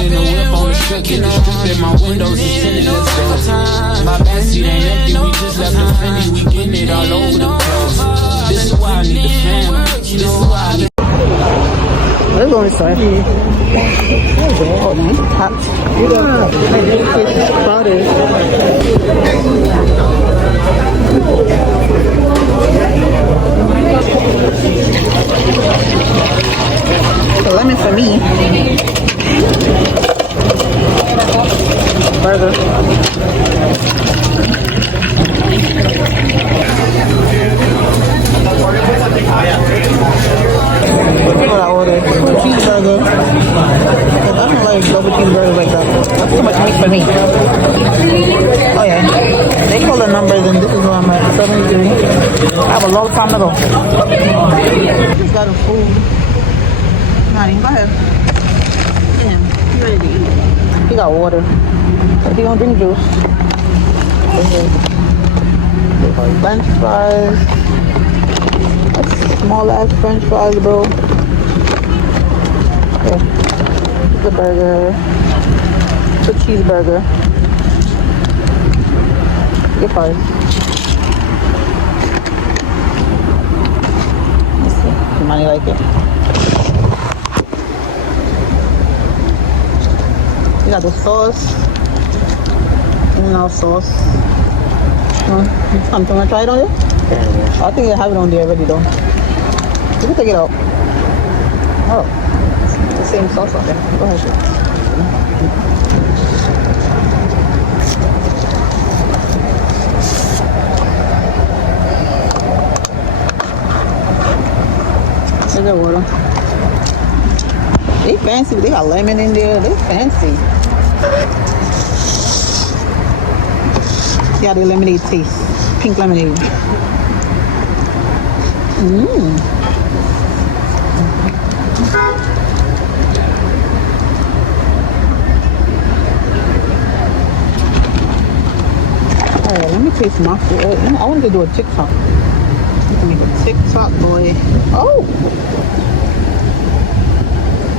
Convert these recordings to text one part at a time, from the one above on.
in the whip on the strip, get the strip in my windows is tinted, let's go. My backseat ain't empty, we just left the Fendi, we getting it all over the place. This is why I need the fam, this is why I need. Let's go inside. Oh, nice hot. Crowded. The lemon for me. Burger. What I ordered? Cheeseburger. Because I don't like double cheeseburgers like that. That's too much meat for me. Oh yeah. They call the numbers and this is where I'm at. 73. I have a long time to go. Just got a food. Honey, go ahead. Damn, you ready to eat? He got water. But he don't drink juice. French fries. That's small ass French fries, bro. Okay. The burger. The cheeseburger. Get fries. Let's see. Your money like it. You got the sauce. No sauce. Something wanna try it on there? Yeah. I think you have it on there already though. You can take it out. Oh. It's the same sauce on there. Go ahead. There's the water. They fancy, they got lemon in there. They fancy. Yeah, the lemonade taste. Pink lemonade. Mmm. Alright, let me taste my food. I wanted to do a TikTok. Let me make a TikTok, boy. Oh!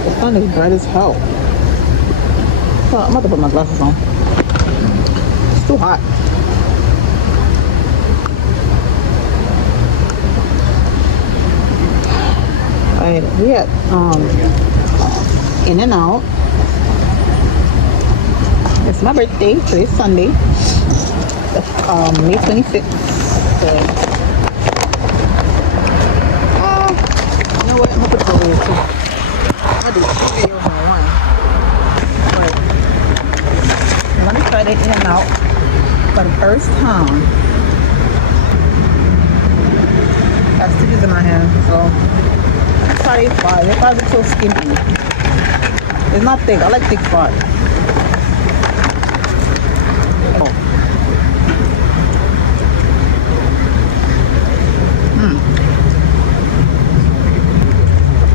The sun is bright as hell. Oh, I'm about to put my glasses on. It's too hot. Alright, we at In-N-Out. It's my birthday, today's Sunday. May 26th. So, you know what? I'm gonna put it over here too. I'm gonna do 2 videos in one. But let me try the In-N-Out for the first time. I have stitches in my hand, so let's try these fries. These fries are so skimpy. It's not thick. I like thick fries.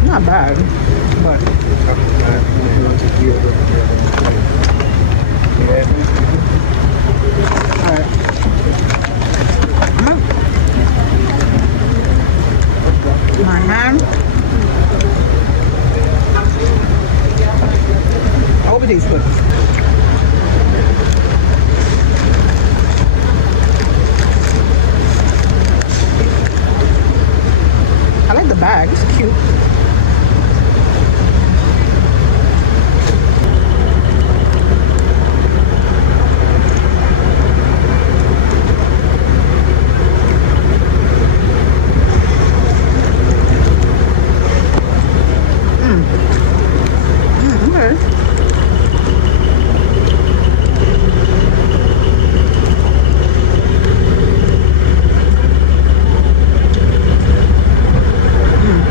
Not bad, but alright. My hand. I hope it tastes good. I like the bag. It's cute.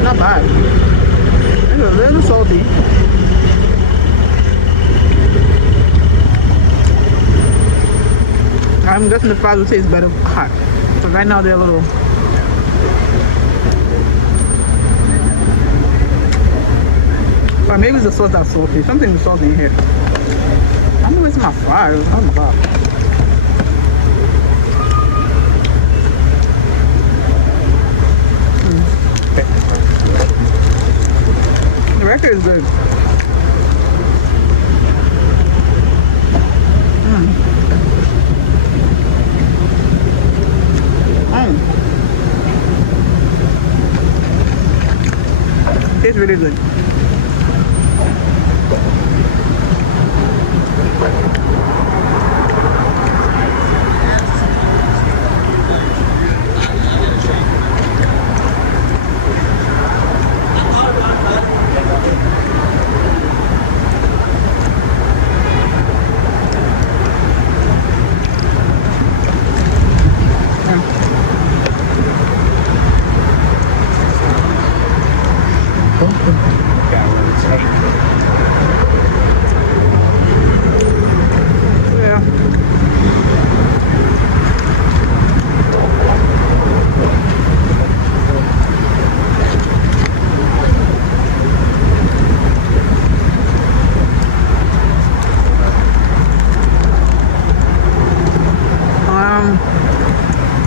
Not bad. It's a little salty. I'm guessing the fries will taste better hot. But right now they're a little. Or maybe it's the sauce that's salty. Something is salty in here. I'm gonna waste my fries. Oh my god. The record is good. really good. Yeah.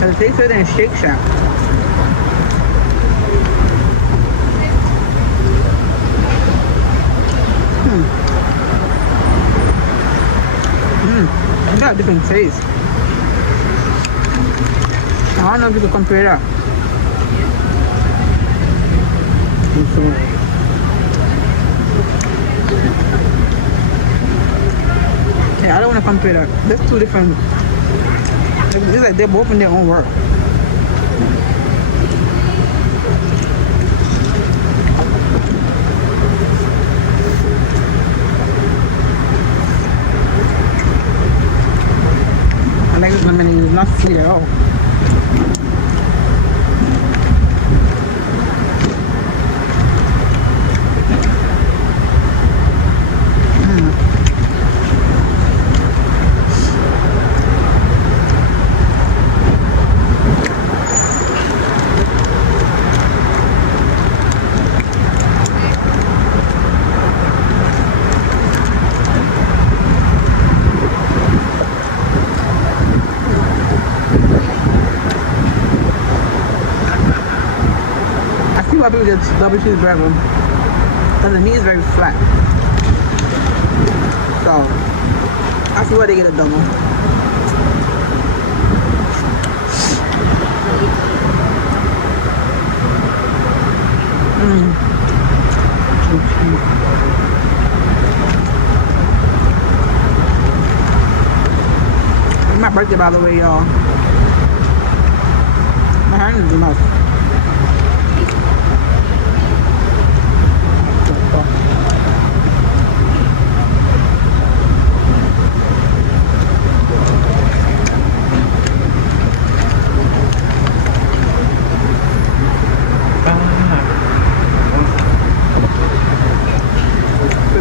It tastes better than Shake Shack. It got a different taste. I don't know if you can compare that. Yeah, I don't want to compare that. That's two different. It's like they're both in their own work. I like this lemon is not sweet at all. People get double cheeseburger because the meat is very flat. So I see why they get a double. It's my birthday, by the way, y'all. My hand is enough.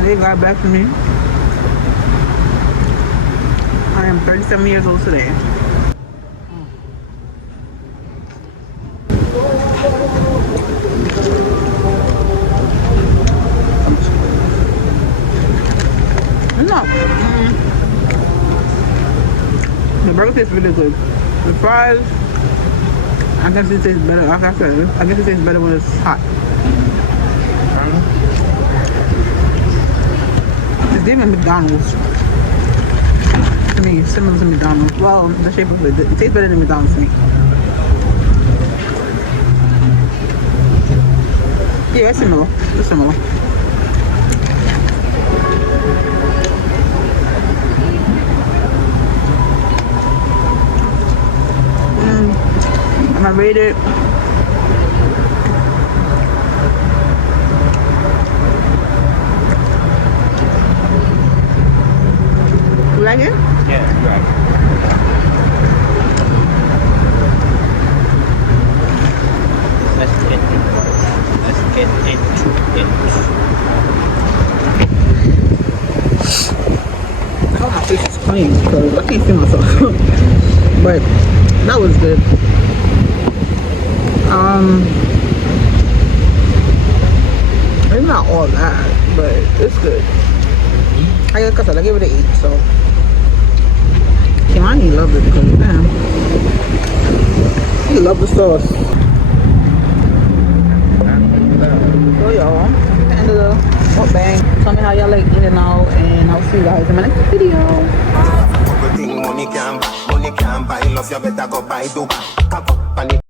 They got back to me. I am 37 years old today. No. The burger tastes really good. The fries, I guess it tastes better. Like I said, I guess it tastes better when it's hot. It's even McDonald's. To me, it's similar to McDonald's. Well, the shape of it tastes better than McDonald's to me. Yeah, it's similar. It's similar. I'm gonna rate it. You like it? Yeah, right. Let's get it. Let's get it. Oh, my face is clean because I can't see myself. But that was good. It's not all that, but it's good. I give it an 8, so Kimani loved it because damn, he loved the sauce. So y'all, the end of the mukbang. Tell me how y'all like eating out, and I'll see you guys in my next video. Money can't buy, love you better go buy Dubai.